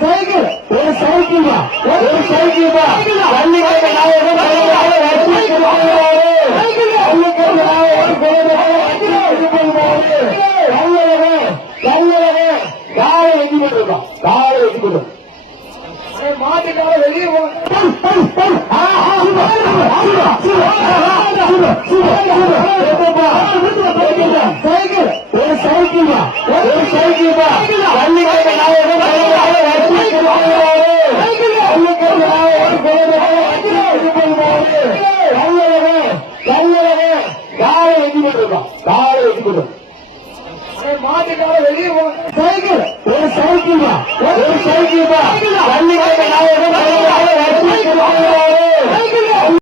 cycle ஒரு cycle ஒரு cycle பள்ளிக்கடை நாயகன் பள்ளிக்கடை நாயகன் கல்லழகு காலை வெட்டி கொண்டிருக்கான் காலை வெட்டி கொண்டு மாட்டுக்கால வெளியே சைக்கிள் ஒரு சைக்கிள் ஒரு சைக்கிள் பள்ளிக்கடை நாயகன் பள்ளிக்கடை 我是谁我是谁的姑